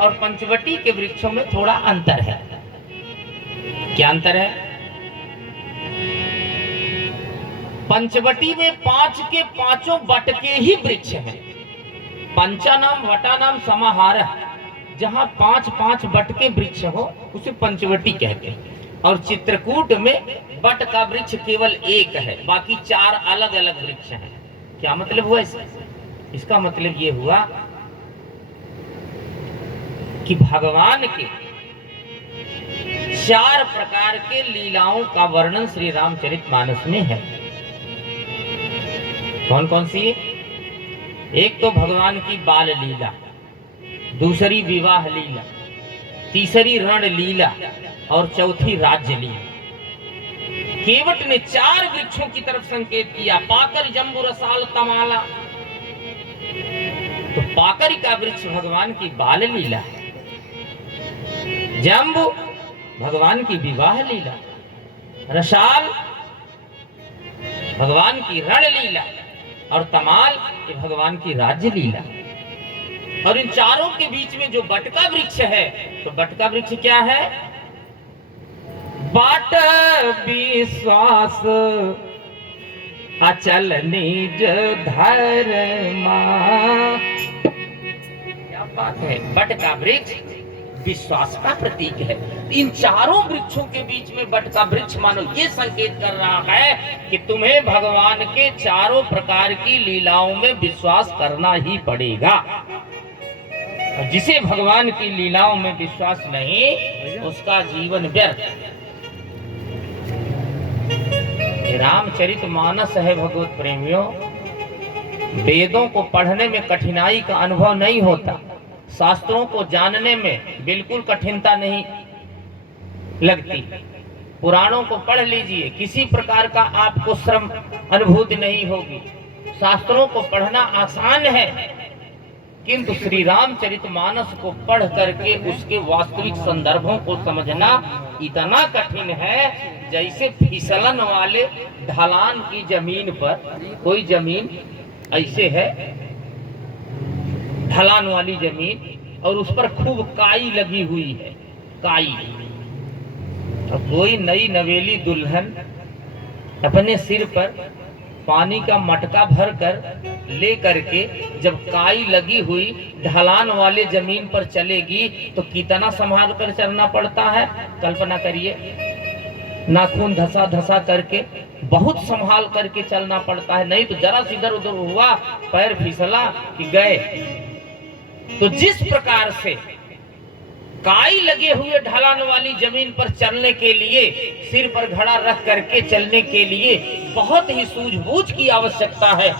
और पंचवटी के वृक्षों में थोड़ा अंतर है। क्या अंतर है? पंचवटी में 5 के 5 बट के ही वृक्ष हैं। पंचा नाम वटा नाम समाहार, जहां 5 बट के वृक्ष हो उसे पंचवटी कहते हैं। और चित्रकूट में बट का वृक्ष केवल एक है, बाकी 4 अलग अलग वृक्ष हैं। क्या मतलब हुआ इसका मतलब ये हुआ कि भगवान के 4 प्रकार के लीलाओं का वर्णन श्री रामचरितमानस में है। कौन कौन सी? एक तो भगवान की बाल लीला, दूसरी विवाह लीला, तीसरी रण लीला और चौथी राज्य लीला। केवट ने 4 वृक्षों की तरफ संकेत किया, पाकर जम्बू रसाल तमाला। तो पाकर का वृक्ष भगवान की बाल लीला है, जम्बू भगवान की विवाह लीला, रसाल भगवान की रण लीला और तमाल ये भगवान की राज्य लीला। और इन चारों के बीच में जो बट का वृक्ष है, तो बट का वृक्ष क्या है? बट विश्वास अचल निज धर्मा। क्या बात है! बट का वृक्ष विश्वास का प्रतीक है। इन चारों वृक्षों के बीच में बट का वृक्ष मानो ये संकेत कर रहा है कि तुम्हें भगवान के चारों प्रकार की लीलाओं में विश्वास करना ही पड़ेगा। और जिसे भगवान की लीलाओं में विश्वास नहीं, उसका जीवन व्यर्थ। रामचरितमानस है भगवत प्रेमियों, वेदों को पढ़ने में कठिनाई का अनुभव नहीं होता, शास्त्रों को जानने में बिल्कुल कठिनता नहीं लगती। पुराणों को पढ़ लीजिए, किसी प्रकार का आपको श्रम अनुभूति नहीं होगी। शास्त्रों को पढ़ना आसान है, किंतु श्री रामचरितमानस को पढ़ करके उसके वास्तविक संदर्भों को समझना इतना कठिन है जैसे फिसलन वाले ढलान की जमीन पर, कोई जमीन ऐसे है ढलान वाली जमीन और उस पर खूब काई लगी हुई है, काई। और कोई नई नवेली दुल्हन अपने सिर पर पानी का मटका भर कर ले करके जब काई लगी हुई ढलान वाले जमीन पर चलेगी तो कितना संभाल कर चलना पड़ता है, कल्पना करिए। नाखून धसा धसा करके बहुत संभाल करके चलना पड़ता है, नहीं तो जरा सी इधर उधर हुआ, पैर फिसला कि गए। तो जिस प्रकार से काई लगे हुए ढलान वाली जमीन पर चलने के लिए, सिर पर घड़ा रख करके चलने के लिए बहुत ही सूझबूझ की आवश्यकता है।